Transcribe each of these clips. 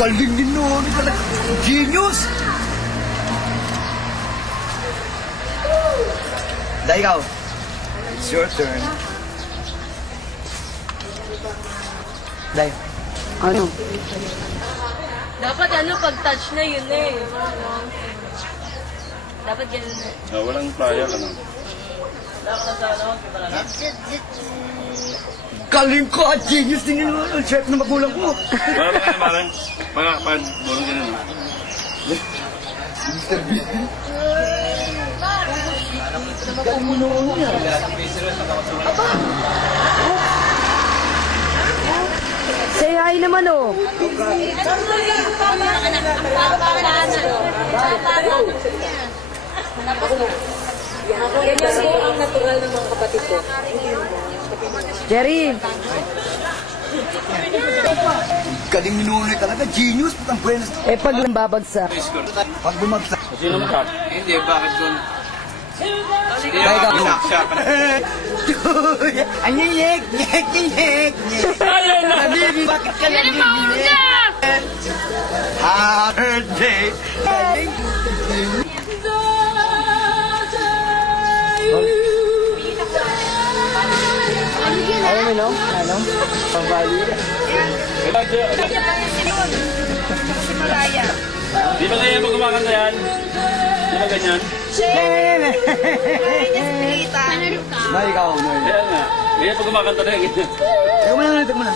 Galing din nun. Genius! Dahil ikaw, it's your turn. Dahil. Ano? Dapat pag-touch na yun eh. Dapat ganun na. Walang playa ka na. Galing ko at genius din yun. Ang chef na magulang ko. Parang pag burong ganun. Mr. Bean. Galing mo noon niya. Say hi naman oh. Ganyan po ang natural ng mga kapatid ko. Jerry, Galing minunoy talaga. Genius. Putang buenas. pag babagsak. Pag bumagsak. Sino mo ka? Hindi, bakit doon? Dahil ikaw. Siya. Ang nyek, nyek, nyek, nyek. Sabi, bakit ka lang nyek? Hard day. Galing. Ayaw mo no? Ano? Pabali. Di ba kaya pag kumakanta yan? Di ba ganyan? Dahil ikaw, Noy. Kaya nga. Kaya pag kumakanta na yan. Teka mo na, teka mo na.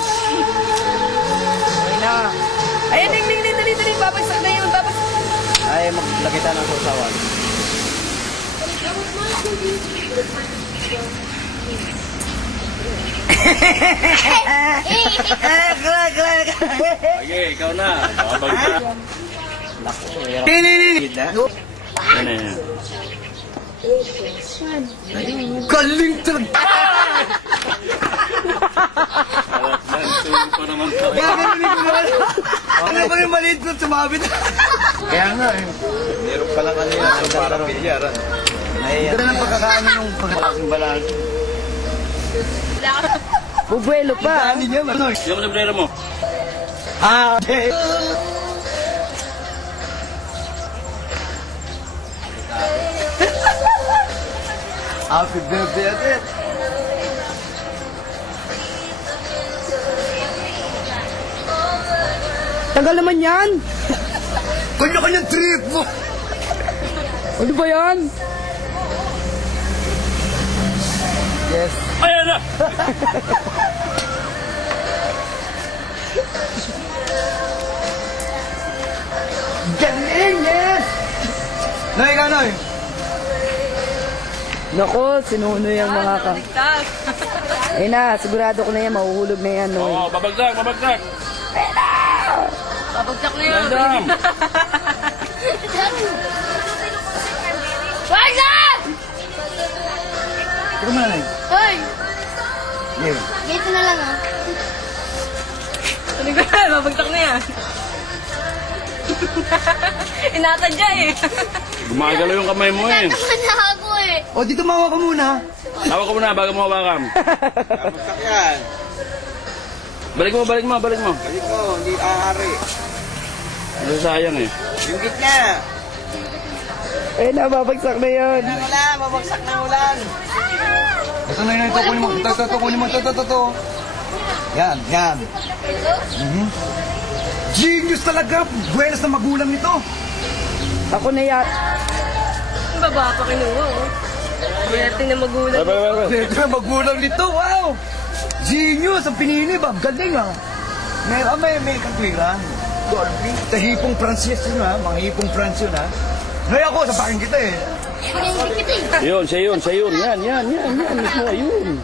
Ayan, dali, babagsak na yun, babagsak. Ay, maglagay tayo ng sausawan. Sige, ikaw na. Makabagsak. Yan na yan. Galing talaga! Tuwing ko naman to. Gagaling ko naman. Ano ba yung maliit na sumabit? Kaya nga eh. Meron pa lang kanina. Parang bilyaran. Ganda ng pagkakaano ng pagkakasing balang. Bubuelo pa. Dali niya, Noy. Yung sombrero mo. Ah, okay. Happy birthday, ate. Tagal naman yan. Kanya-kanyang trip mo. Ano ba yan? Yes. Ayan na! Galing, yes! Noy, ikaw, Noy. Nako, sinunoy ang mga ka. Ayun na, sigurado ko na yan, mahuhulog na yan, Noy. Oo, babagsak, babagsak. Babagsak na yun. Landam. Bagsak! Teka mo na, Noy. Hoy! Yeah. Dito na lang ah. Ano ba yan? Babagsak na yan. Inatadya eh. Gumagalaw yung kamay mo eh. Naman na ako eh. O, dito mawa ka muna. Tawag ko muna bago mo hawakan. Kapagsak yan. Balik mo. Balik mo, hindi aari. Ano sayang eh. Yung gitna. Ayun na, babagsak na yan. Wala, mabagsak na ulan. Ito na yun, ito, kunin mo. Ito, kunin mo. Ito. Yan, yan. Genius talaga. Buenas na magulang nito. Ako na yan. Ang baba pa kinuha oh. Swerte na magulang. Ito na magulang nito. Wow! Genius ang pinili ba? Galing ah. May katwiran. Dolby. Tahipong Francis yun ha. Mga hipong France yun ha. Ngayon ako, sapakin kita eh. Hindi kita eh. Yun, siya yun. Yan. Mismo, yun.